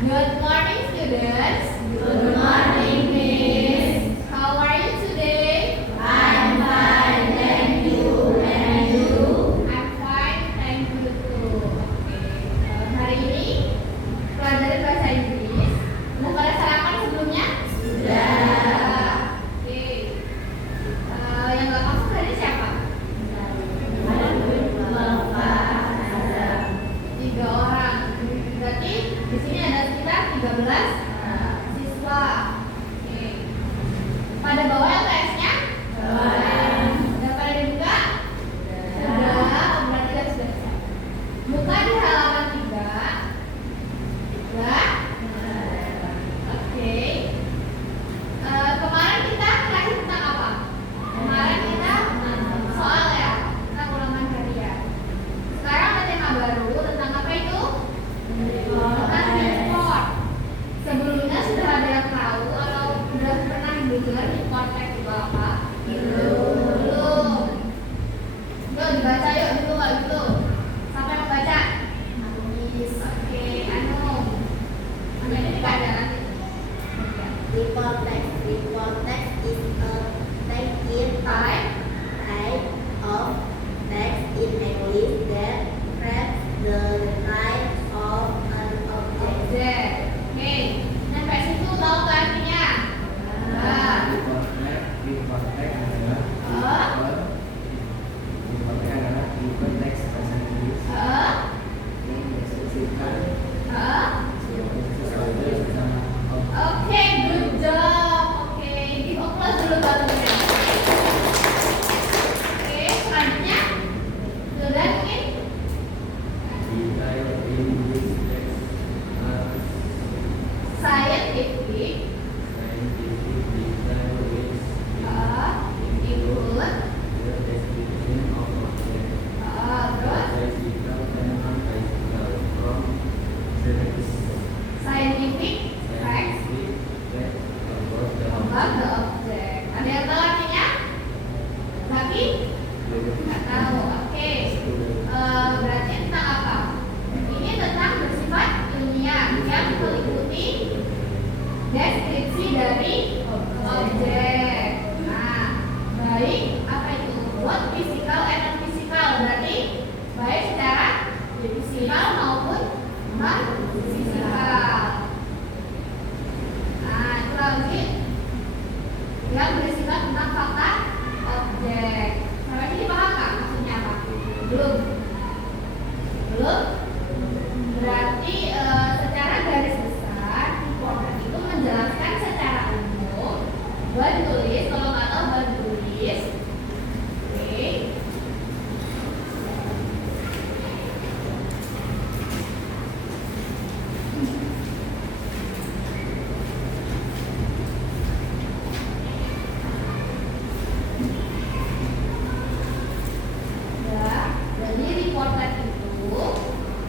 Good morning, students. Good morning, Miss. How are you today? I'm fine, thank you. And you? I'm fine, thank you too. Hari ini pelajaran bahasa Inggris. Udah pada sarapan sebelumnya? Sudah. Oke. Yang nggak masuk tadi siapa? Bapak. 3 orang. Berarti di sini ada sekitar 13 siswa. Oke. Pada bawah LKS-nya? Sudah pada dibuka? Sudah. Berarti sudah siap. Buka di halaman 3. Sudah? Oke. Kemarin kita belajar tentang apa? Kemarin kita soal ya, tentang ulangan harian. Sekarang ada tema baru tentang apa itu? Tentang report. Sebelumnya sudah ada yang tahu atau sudah pernah dengar report text itu apa? Belum. Yuk dibaca yuk dulu kalau gitu. Siapa yang membaca? Oke, Anu ini tidak ada nanti. Report text. Report text is a text in type of text in English that reflects the type of an object. Oke. Sampai situ tahu nggak artinya? Nah. Oke, good job. Oke, give applause dulu barunya. Oke, selanjutnya sudah mungkin scientific include terus scientific facts about the object. Ada yang tahu artinya? Tapi nggak tahu. Oke. Berarti tentang apa? Ini tentang bersifat ilmiah yang meliputi deskripsi dari objek. Nah, baik apa itu? Both physical and non-physical. Berarti baik secara fisikal maupun non-fisikal. Nah, itu lagi yang bersifat tentang fakta objek. Sampai sini paham nggak maksudnya apa? Belum? Berarti secara garis besar report itu menjelaskan secara umum. Ban tulis, kalau nggak tahu ban tulis. Oke. Jadi report itu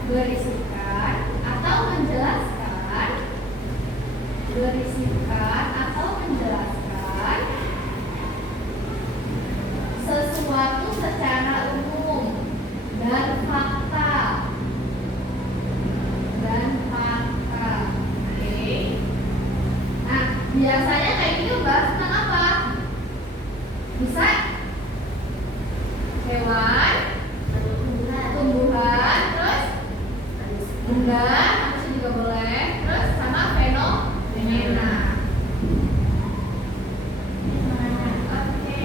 berisikan atau menjelaskan sesuatu secara umum dan fakta. Oke. Nah, biasanya kayak gini bahas tentang apa? Bisa hewan, tumbuhan, terus benda, manusia juga boleh, terus sama fenomena. Oke.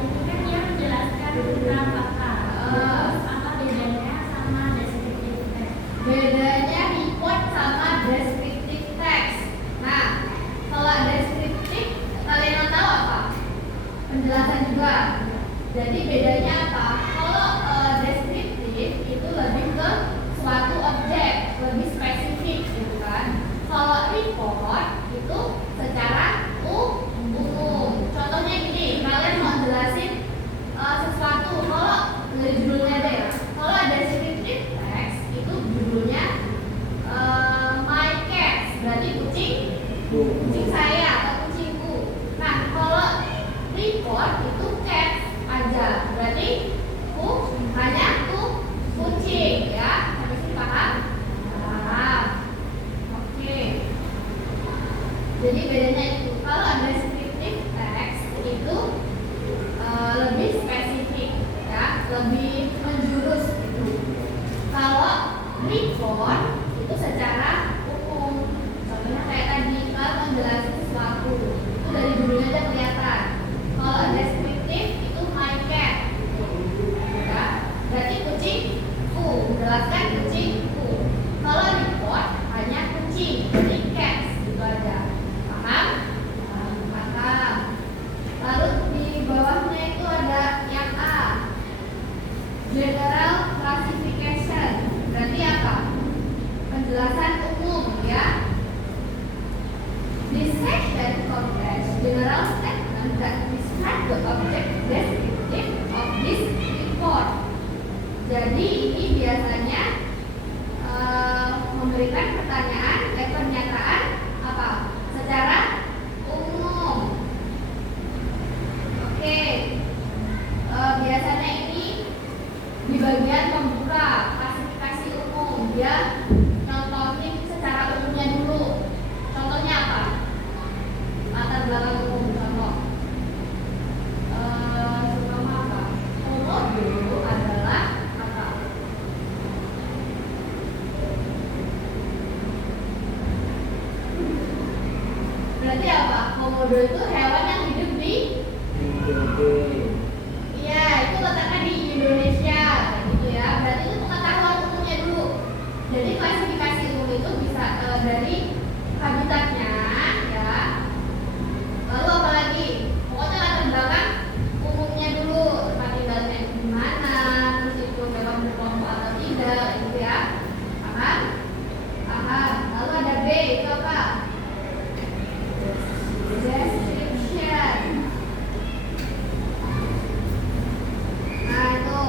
Ini kan dia menjelaskan tentang fakta. Apa bedanya sama descriptive text? Bedanya report sama descriptive text. Nah, kalau descriptive kalian yang tahu apa? Penjelasan juga. Jadi bedanya apa? Kalau deskriptif itu lebih ke suatu objek, lebih spesifik gitu kan. Kalau report itu secara umum. Contohnya gini, kalian mau jelasin sesuatu, kalau dari judulnya deh. Kalau deskriptif text itu judulnya my cat, berarti kucing saya atau kucingku. Nah, kalau report itu cat aja, berarti Jadi bedanya itu kalau descriptive text itu lebih spesifik, ya, lebih menjurus gitu. Kalau report itu secara umum. Contohnya kayak tadi kalau menjelaskan sesuatu itu dari judulnya aja kelihatan. Kalau deskriptif itu my cat, ya, berarti kucingku, menjelaskan kucingku. Kalau report hanya kucing, jadi cats gitu aja. Paham? Paham. Lalu di bawahnya itu ada yang A, general classification. Berarti apa? Penjelasan umum, ya. This section contains general statement that describe the object descriptive of this report. Jadi ini biasanya memberikan pernyataan apa? Secara umum. Oke. Biasanya ini di bagian pembuka klasifikasi umum, dia contohin secara umumnya dulu. Contohnya apa? Latar belakang umum, contoh. Contohnya apa? Homo dulu adalah apa? Berarti apa? Komodo itu hewan yang hidup di iya, itu letaknya di Indonesia, kayak gitu ya. Berarti itu pengetahuan umumnya dulu. Jadi klasifikasi umum itu bisa dari habitatnya, ya. Lalu apa lagi? Pokoknya latar belakang umumnya dulu, tempat tinggalnya di mana, terus itu hewan berkelompok atau tidak, gitu ya. Paham? Paham. Lalu ada B, itu apa? Description. Nah itu,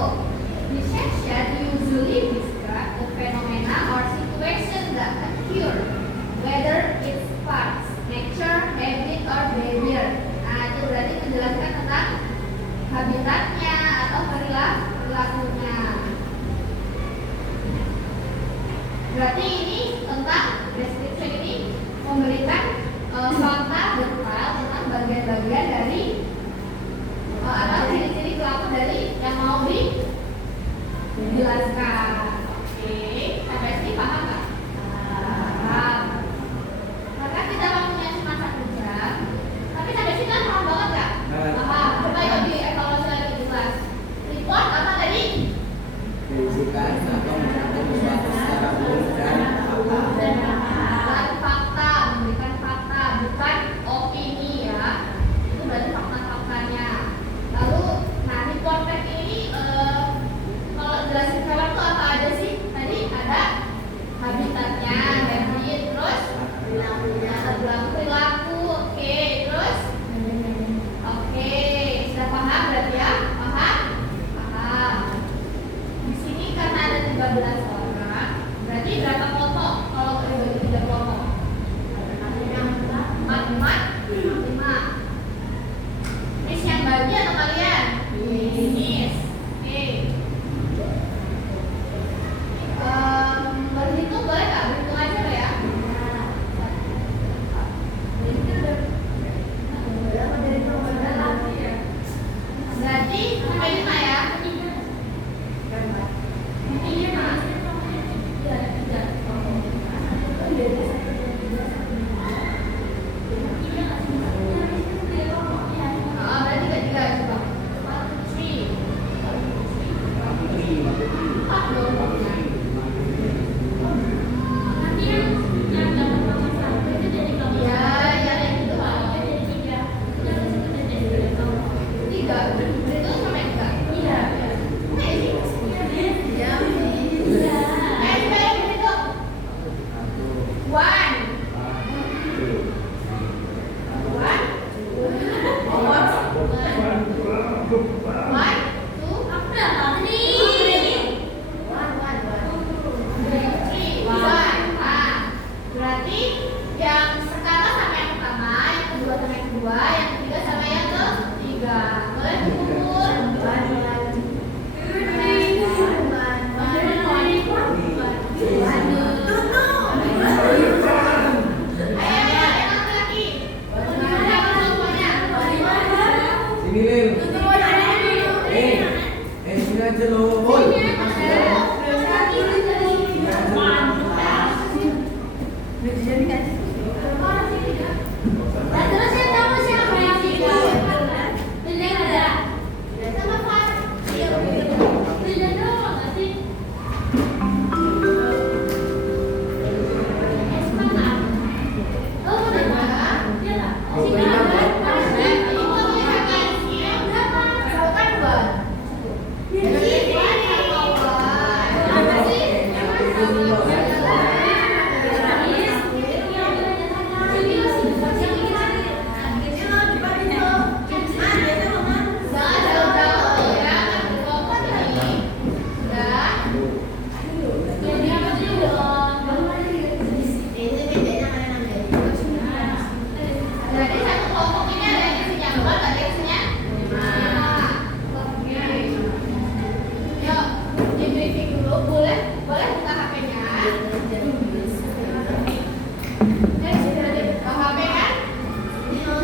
this section usually describe the phenomena or situation that occur, whether it's parts, nature, habit, or behavior. Nah itu berarti menjelaskan tentang habitatnya atau perilakunya. Berarti ini tentang description ini memberikan fakta detail tentang bagian-bagian dari atau ciri-ciri pelaku dari yang mau dijelaskan. Oke, sampai sini paham nggak? Paham. Maka kita waktunya cuma 1 jam. Tapi sampai sini kan paham banget nggak? Paham. Coba yuk dievaluasi lagi di kelas. Report apa tadi? Menunjukkan atau mencatat sesuatu secara umum dan Fakta, memberikan fakta, bukan opini, ya. Itu berarti fakta-faktanya. Lalu, nah report text ini kalau jelasin hewan itu apa aja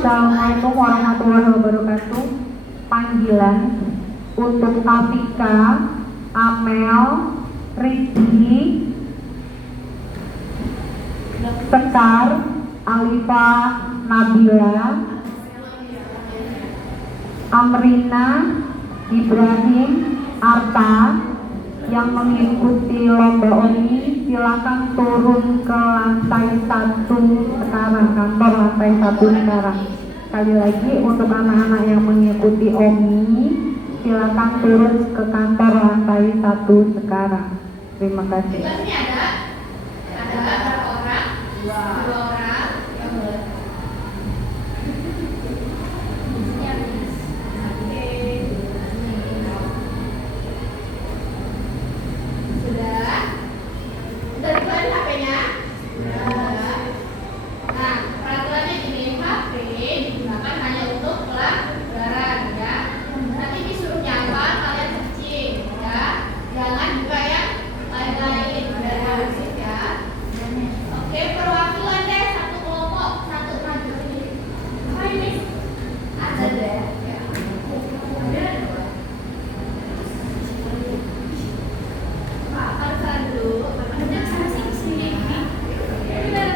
Assalamualaikum warahmatullahi wabarakatuh. Panggilan untuk Afika, Amel, Rizky, Sekar, Alifa, Nabila, Amrina, Ibrahim, Arta yang mengikuti lomba OMI silakan turun ke lantai 1 sekarang, kantor lantai 1 sekarang. Sekali lagi untuk anak-anak yang mengikuti OMI silakan turun ke kantor lantai 1 sekarang. Terima kasih. Kelasnya ada berapa orang? Dua orang. Yang boleh. Oke. Sudah dikeluarin HP-nya? Sudah. Nah, peraturannya ini, HP digunakan hanya untuk pelajaran ya. Nanti disuruh nyapa, kalian searching ya. Jangan buka yang lain-lain dari hasil ya. Oke, perwakilan deh satu kelompok, satu maju sini. Apa ini? Ada deh. Ya. Ada. Pak, harus dulu. Ada sana sini. Ini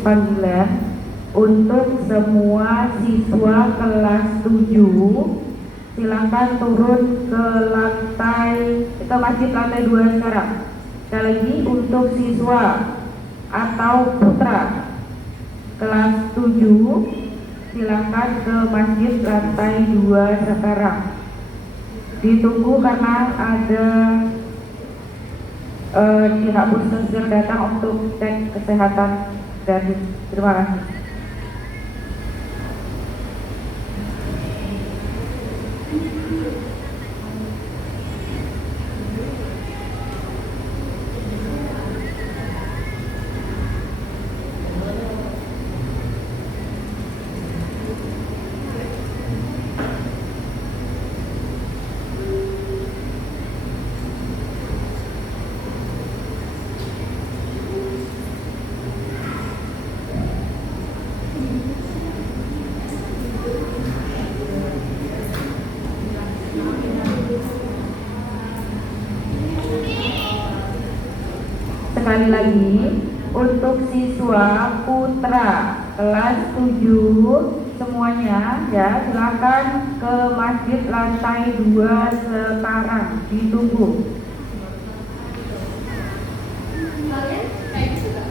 panggilan untuk semua siswa kelas 7. Silakan turun ke masjid lantai 2 sekarang. Sekali lagi, untuk siswa atau putra kelas 7 silakan ke masjid lantai 2 sekarang. Ditunggu karena ada pihak puskesmas datang untuk cek kesehatan gratis. Terima kasih. Sekali lagi, untuk siswa putra kelas 7 semuanya ya, silakan ke masjid lantai 2 sekarang. Ditunggu. Kalian kayak gitu gak?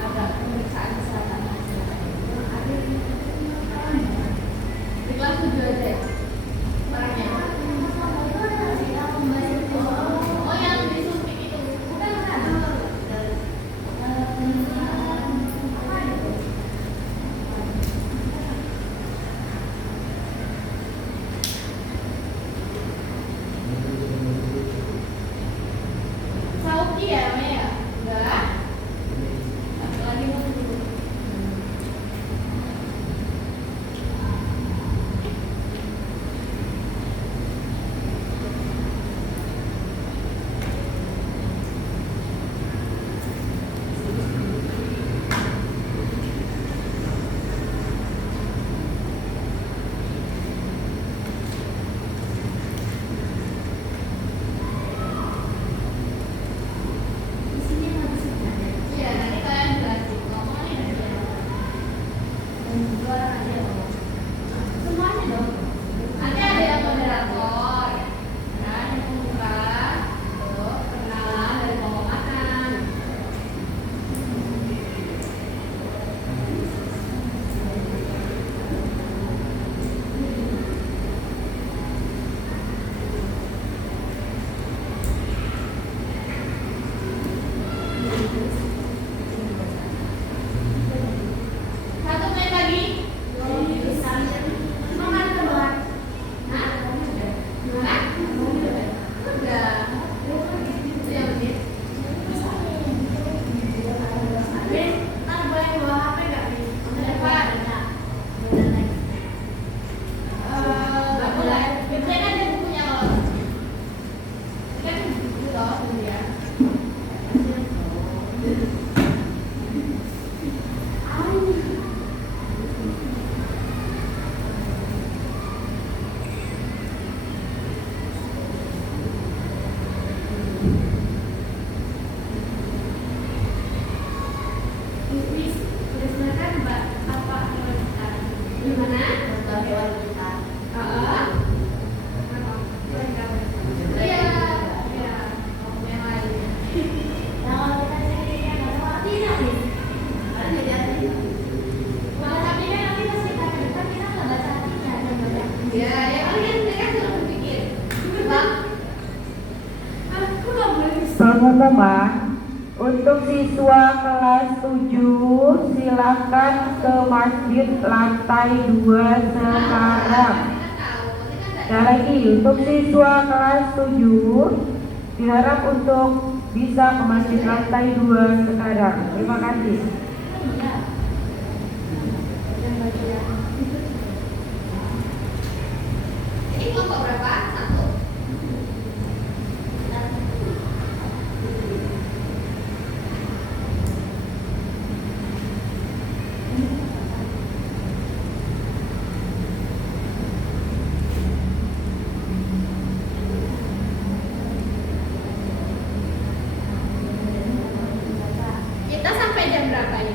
Ada pemeriksaan kesehatan di kelas 7 aja ya? Orangnya? Oh, yang disuntik itu? Bukan, bukan. Sauki ya namanya ya? Enggak. Satu lagi mau dulu. Iya, nanti kalian jelasin. Ngomongnya dari dia. Dua orang aja ngomong. Semuanya dong. Nanti ada yang moderator, kan, yang pembuka, tuh, perkenalan dari kelompok makan. Satu menit lagi. Semangat teman. Hah? Gimana? Udah. Iya, menit. Ntar boleh bawa HP gak nih? Apa? Nggak boleh. Biasanya kan ada bukunya kalau. Ini kan buku loh, dulu ya. Berdasarkan apa hewan kita? Gimana? Contoh hewan kita. Iya, iya, yang lainnya. Nah, kalau kita sendiri nggak tahu tidak nih. Karena jadi artinya. Kalau tapi kan nanti pas kita ke depan kita nggak baca artinya, ada banyak. Ya, ya kan mereka sudah berpikir. Bang, Aku nggak boleh. Pengumuman untuk siswa kelas 7 silakan ke masjid lantai 2 sekarang. Sekali lagi, untuk siswa kelas 7 diharap untuk bisa ke masjid lantai 2 sekarang. Terima kasih. Iya. Yang bagian. ini kelompok berapa? Satu. Kita sampai jam berapa ini?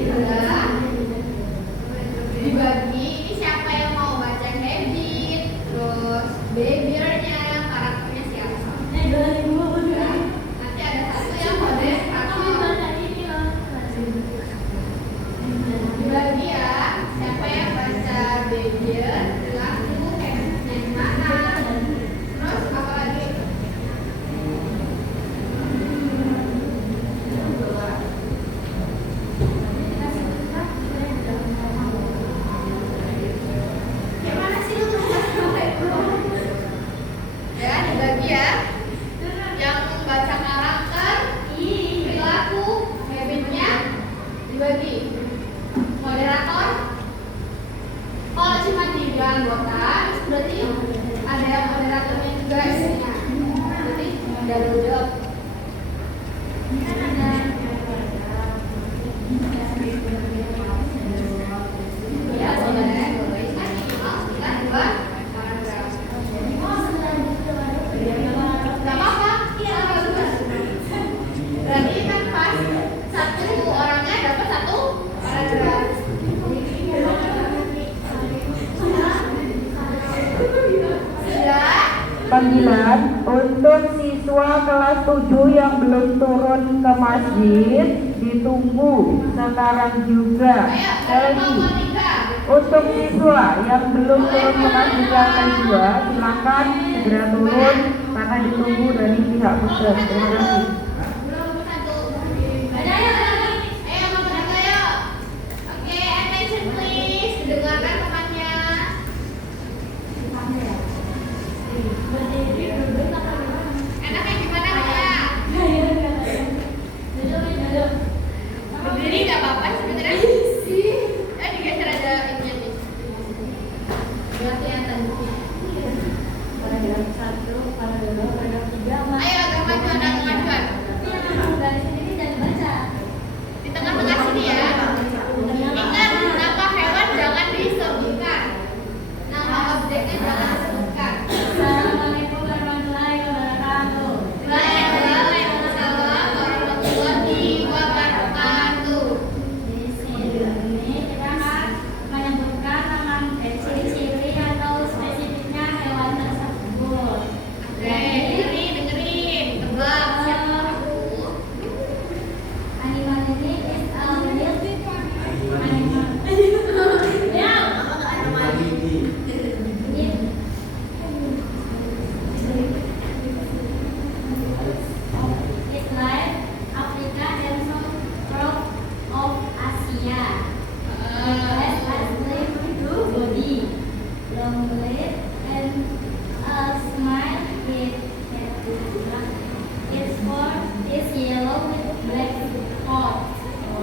Sudah. Dibagi, ini siapa yang mau baca habit, terus behaviornya, karakternya siapa? Nah, nanti ada satu yang moderator. Dibagi ya, siapa yang baca behavior, perilaku, habitnya gimana? Terus apa lagi? Gimana sih lu? Ya, dibagi ya. Yang baca karakter, perilaku, habitnya dibagi. Moderator. Kalau cuma 3 anggota, berarti ada yang moderatornya juga isinya. Berarti double job. Ya, boleh. Minimal 9 2 paragraf. Gak apa-apa. Berarti kan pas satu orangnya dapat 1 paragraf. Sudah? 9. Untuk siswa kelas 7 yang belum turun ke masjid ditunggu sekarang juga. Ayo, Lagi. nomor 3. Untuk siswa yang belum turun ke masjid lantai 2, silakan segera turun karena ditunggu dari pihak pusat. Terima kasih. Belum satu. Ayo nomor 3 yuk. Oke, attention please. Dengarkan temannya. Enaknya gimana ya? Berdiri nggak apa-apa sebenarnya. Digeser aja ini nih. Biar kelihatan. Ayo agak majuan, agak majuan. Di tengah-tengah sini ya. Ingat, nama hewan jangan disebutkan. Nama objeknya jangan disebutkan. Waalaikumsalam warahmatullahi wabarakatuh. Oke, dengerin. Tebak siapa aku?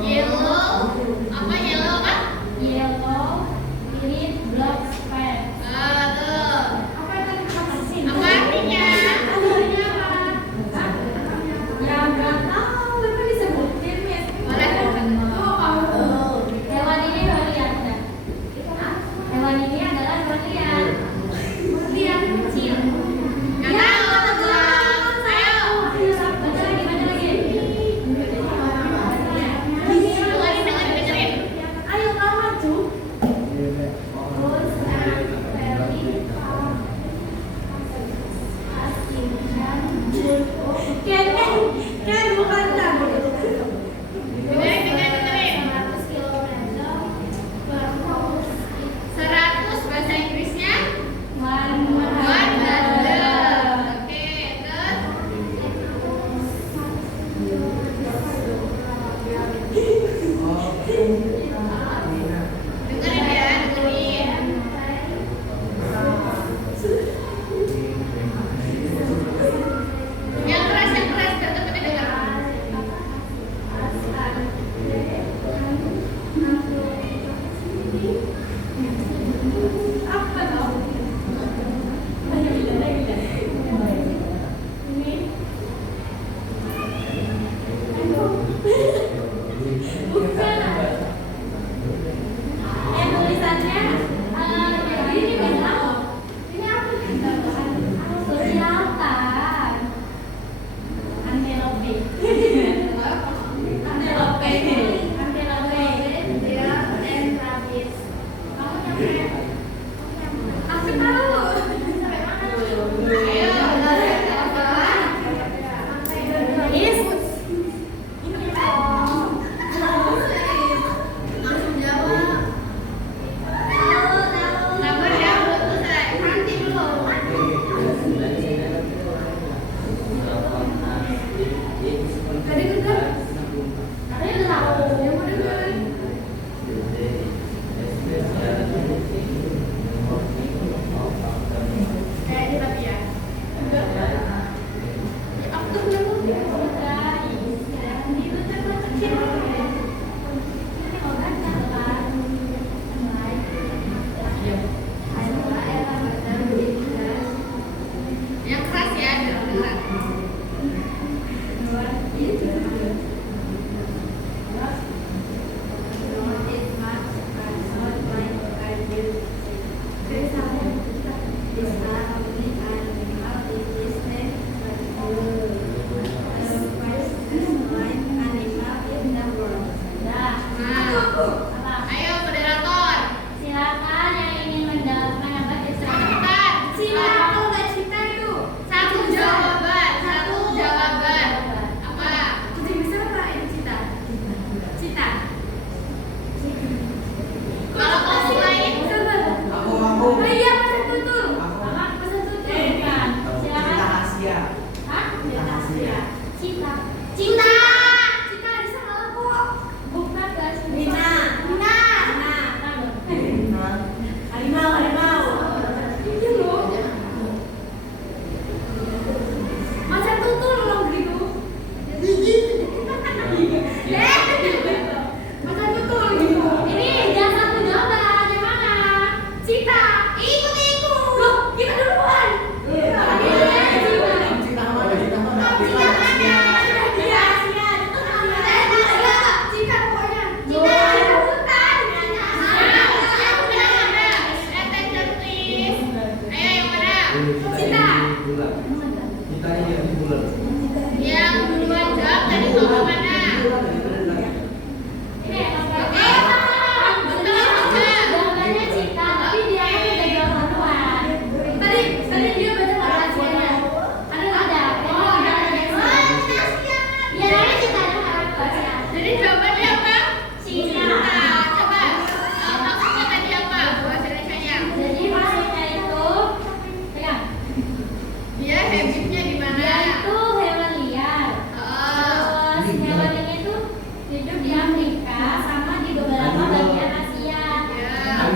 Yellow. Apa yellow apa? Tuh. Apa artinya? Boleh. Hewan ini adalah hewan liar. Liar kecil. Nggak tahu, tebak. Ayo. Dengerin. Ayo kau maju. Kan bukan Dengerin. 100 bahasa Inggrisnya? Wonderful. Oke, terus. Dengerin ya, dengerin. Yang keras biar temennya dengar. apa dong? Bukan. Tulisannya ini beda. Ini apa nih? Kelihatan. Antelope. Antelope.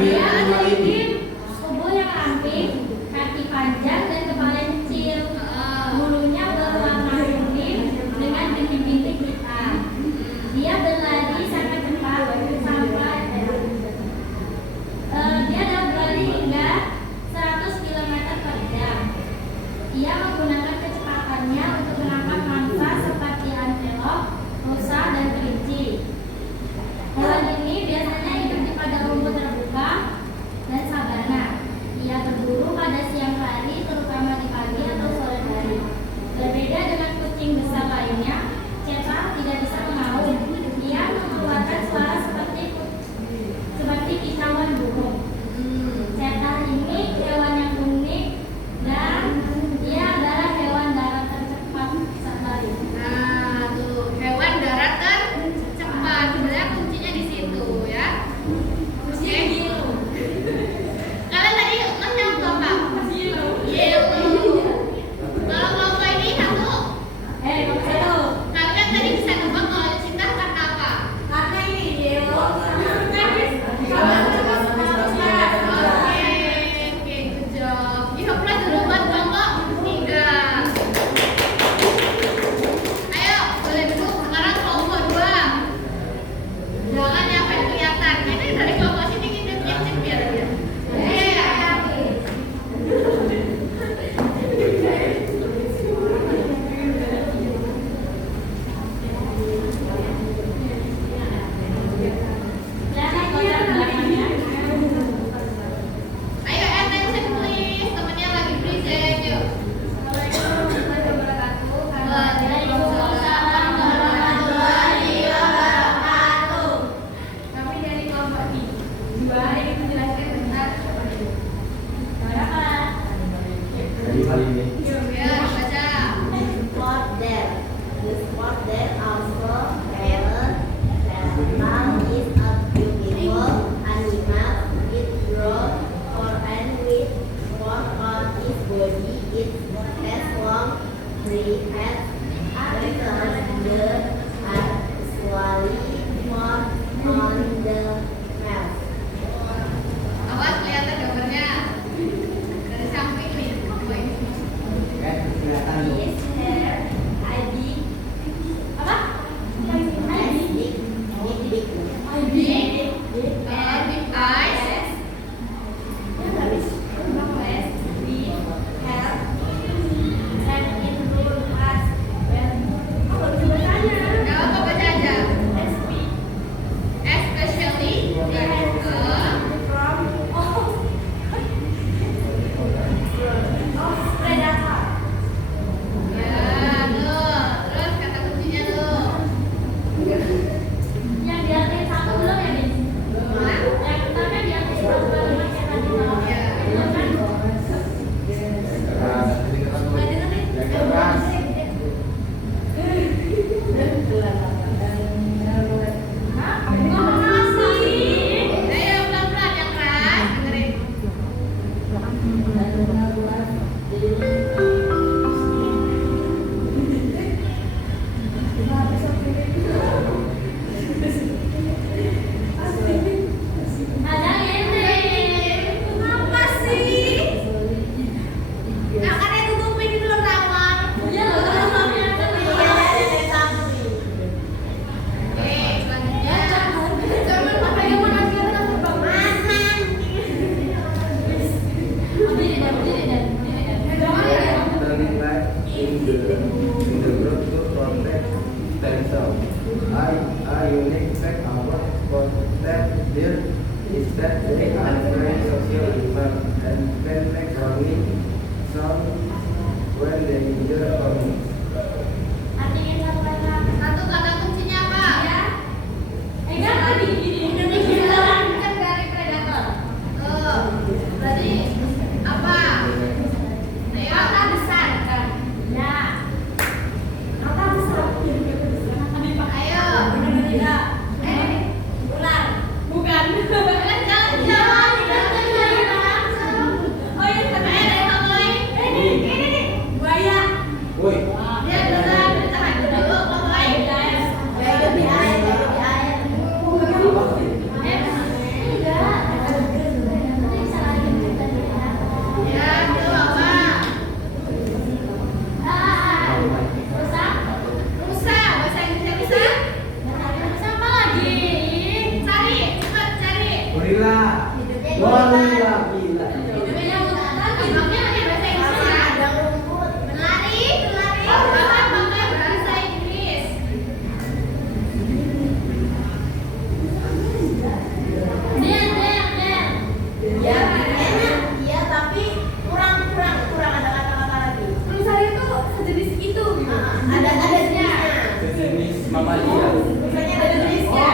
Dia memiliki tubuh yang ramping, kaki panjang dan kepala yang kecil. Bulunya berwarna kuning dengan bintik-bintik hitam. Dia berlari sangat cepat sampai dia dapat berlari hingga 100 km per jam. Ia menggunakan kecepatannya untuk menangkap mangsa seperti antelop, rusa, dan kelinci. Hewan ini biasanya hidup di padang rumput terbuka dan sabana. Ia berburu pada siang hari, terutama di pagi atau sore hari. Berbeda dengan kucing besar lainnya, cheetah tidak bisa mengaum. Ia mengeluarkan suara seperti kicauan burung. Cheetah ini hewan yang unik dan dia adalah hewan darat tercepat serta liar. Nah, tuh hewan darat tercepat. Sebenarnya kuncinya di situ ya. Oke. Kalian tadi masnya apa? Yellow. Kalau kelompok ini satu. Kalian tadi bisa nebak kalau cinta karena apa? Karena ini yellow. Oke, good job. Bisa plus dulu buat kelompok 3. Ayo, boleh duduk. Sekarang kelompok 2. Jangan yang pengen kelihatan. Ini dari kelompok sini ngintip-ngintip biar dia. Ayo, attention please. Temennya lagi present, yuk. Tapi dari kelompok 2 ini menjelaskan tentang apa itu? Jadi kali ini Ya, baca. Spot that. The spot that also parent Now is a beautiful animal. It grows for and with one on its body. It has long three heads. The are slightly more on the mouth. Awas kelihatan gambarnya dari samping nih. kan kelihatan tuh. His hair is big, Apa? big. Big eyes. Gak apa baca aja. Especially ya tuh. Terus kata kuncinya tuh. Yang di atas satu belum ya, Bin? Yang pertama di atas satu belum yang tadi belum. Ya. Belum kan? Yang keras. Ngomong apa sih? Ayo pelan-pelan yang keras dengerin. Ada ente. Apa sih? Nah, kan yang tutupin itu loh rawan. Ya, lamanya kan Oke, selanjutnya. Jangan pakai yang mana kita terbang. Terlibat in the group to protect themselves. A unique fact about spotted deer is that they are very social animals and can make running sound when they hear coming. Artinya satu kata. Satu kata kuncinya apa? Enggak tadi Indonesia. Kan dari predator. Tuh. Berarti apa? Ayo. Kata besar kan? Ya. Kata besar. Ayo. Tidak. Ular. Bukan. Jangan. Oh iya, Gorila. Hidupnya Gorila gila. Hidupnya hutan. Emangnya pakai bahasa Inggris ya? ada rumput. Berlari, berlari. Bapak pakai bahasa Inggris. Ya, enak. Iya, tapi kurang ada kata-kata lagi. Terus saya tuh sejenis itu. Ada jenisnya. Sejenis mamalia. Misalnya ada jenisnya.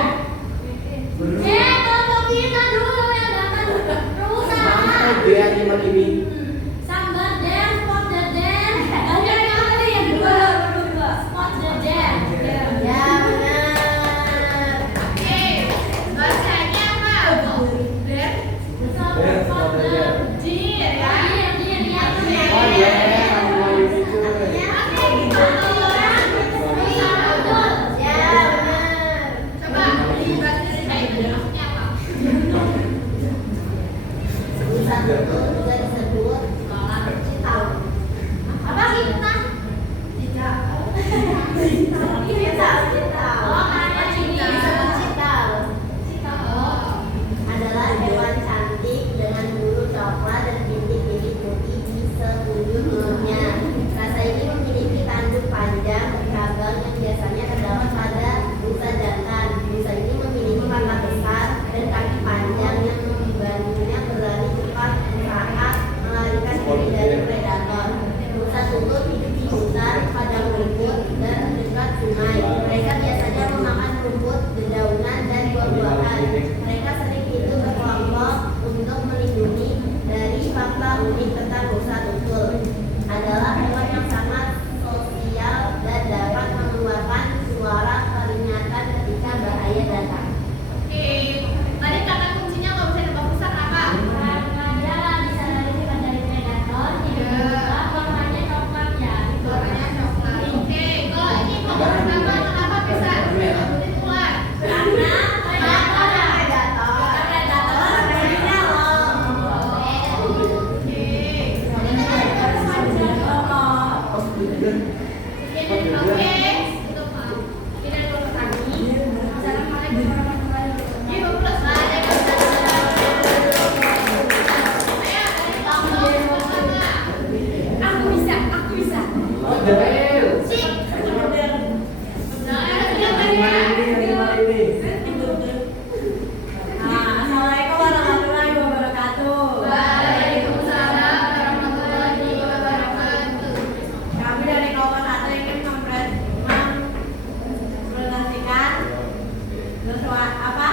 Kalau kita dulu yang datang perusahaan. Dia animal ini. Sambar den, spot the den. Banyak kali yang kedua. Spot the den. Ya, benar. Oke, bahasanya apa? Dan Spot the deer ya. Oh dia animal ini cuy. Ya, benar. Coba di bahasa Indonesia itu maksudnya apa? Pusat betul juga disebut cital. Apa kita? Cital. Oh, karena Disebut cital. Oh. Adalah hewan cantik dengan bulu coklat dan bintik-bintik putih di sekujur tubuhnya. Rasa ini memiliki tanduk panjang bercabang yang biasanya terdapat pada rusa jantan. Rusa ini memiliki mata besar dan kaki panjang yang membantunya berlari cepat saat melarikan diri dari predator. Rusa tutul hidup di hutan, padang rumput, dan dekat sungai. Mereka biasanya memakan rumput, dedaunan, dan buah-buahan. Mereka sering hidup berkelompok untuk melindungi dari fakta unik tentang rusa tutul. Adalah hewan yang sangat sosial dan dapat mengeluarkan suara peringatan ketika bahaya datang. Oke, tadi kata kuncinya kalau bisa nebak rusak apa? Karena dia bisa lari cepat dari predator, hidupnya juga warnanya coklat ya. Warnanya coklat. Oke, kalau ini kelompok pertama kenapa bisa menjadi ular? Karena predator mainnya loh. Oke. Sekian dari Oke untuk ini dari kelompok tani. Assalamualaikum warahmatullahi wabarakatuh. Ini bagus lah ya kan. Ayo dari kelompok pertama. Aku bisa. Oh Joel. Sik. Nah, Animal ini. Assalamualaikum warahmatullahi wabarakatuh. Waalaikumsalam warahmatullahi wabarakatuh. Kami dari kelompok 1 ingin mempresentasikan apa?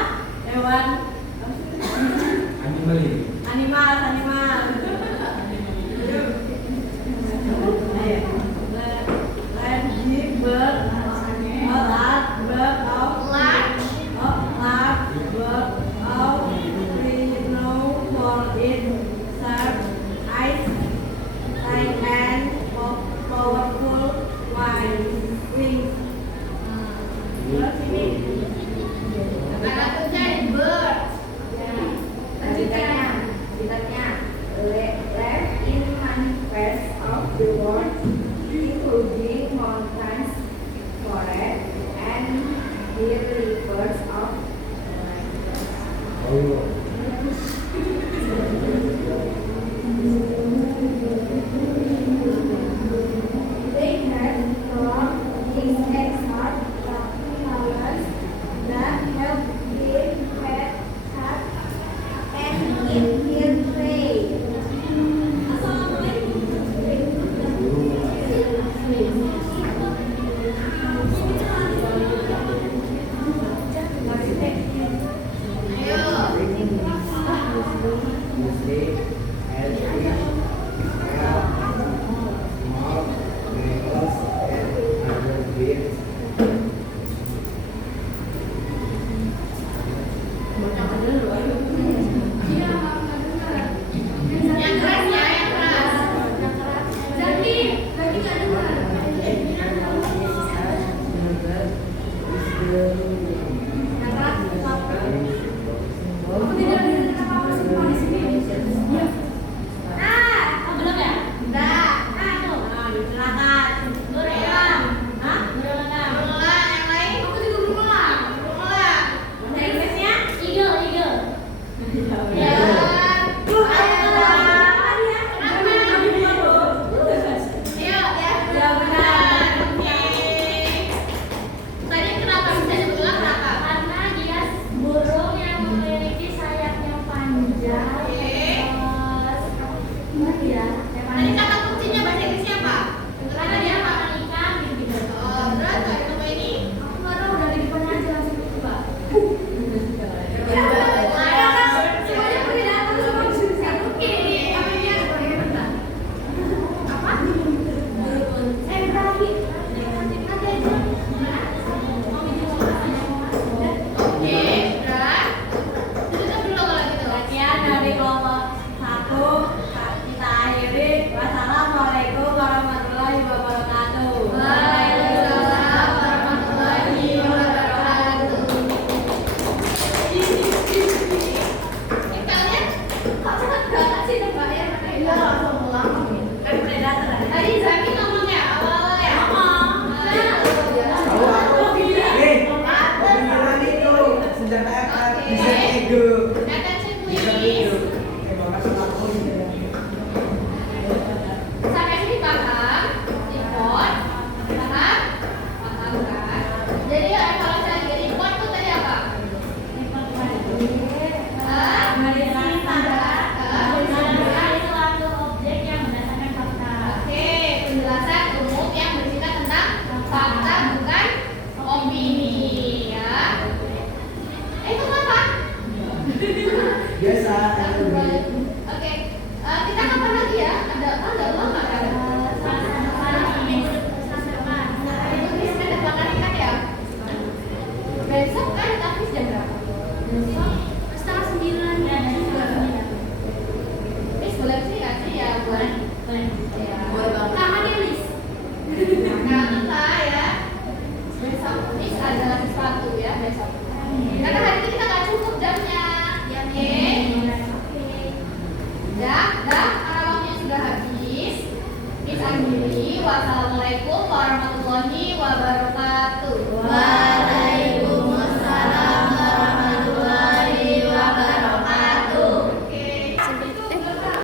Hewan Animal ini. animal. Large bird, of renown for its sharp eyes, sight, and powerful wings. Terus ini Kata kunci bird. Lanjutannya left in many parts of the world, including mountains, forests, and the rivers of Oh. They have long, hard, colors that help them have and eat their prey. Ayo. Ya. Ya benar. Tadi kenapa bisa dibilang kenapa? Karena dia burung yang memiliki sayap yang panjang. Oke. Terus ya, Tadi kata kuncinya bahasa Inggrisnya apa? karena dia makan ikan gitu. Oh, terus ada contoh ini. Aku nggak tahu dari depan aja langsung coba. Semuanya perbedaan terus konsumsi. Oke, namanya apa? Berarti nanti aja. Oke, udah. Tutup dulu kalau gitu. Sekian dari kelompok 1 kita akhiri. Wassalamualaikum warahmatullahi wabarakatuh. Waalaikumsalam warahmatullahi wabarakatuh. Kalian kok cepet banget sih nebaknya? Iya, langsung pulang. Kan predator ya? Tadi Zaki ngomongnya awal-awal ya? Tahu aku. Beneran itu senjata apa? Bisa ego. Attention Bisa please. ego. Bapak sama aku. Sampai sini paham? Report? Paham? Paham kan? Jadi kalau saya lagi report tuh tadi apa? Suatu objek yang berdasarkan fakta. Oke, penjelasan umum yang bersifat tentang fakta bukan opini ya. Itu apa? Biasa. Oke,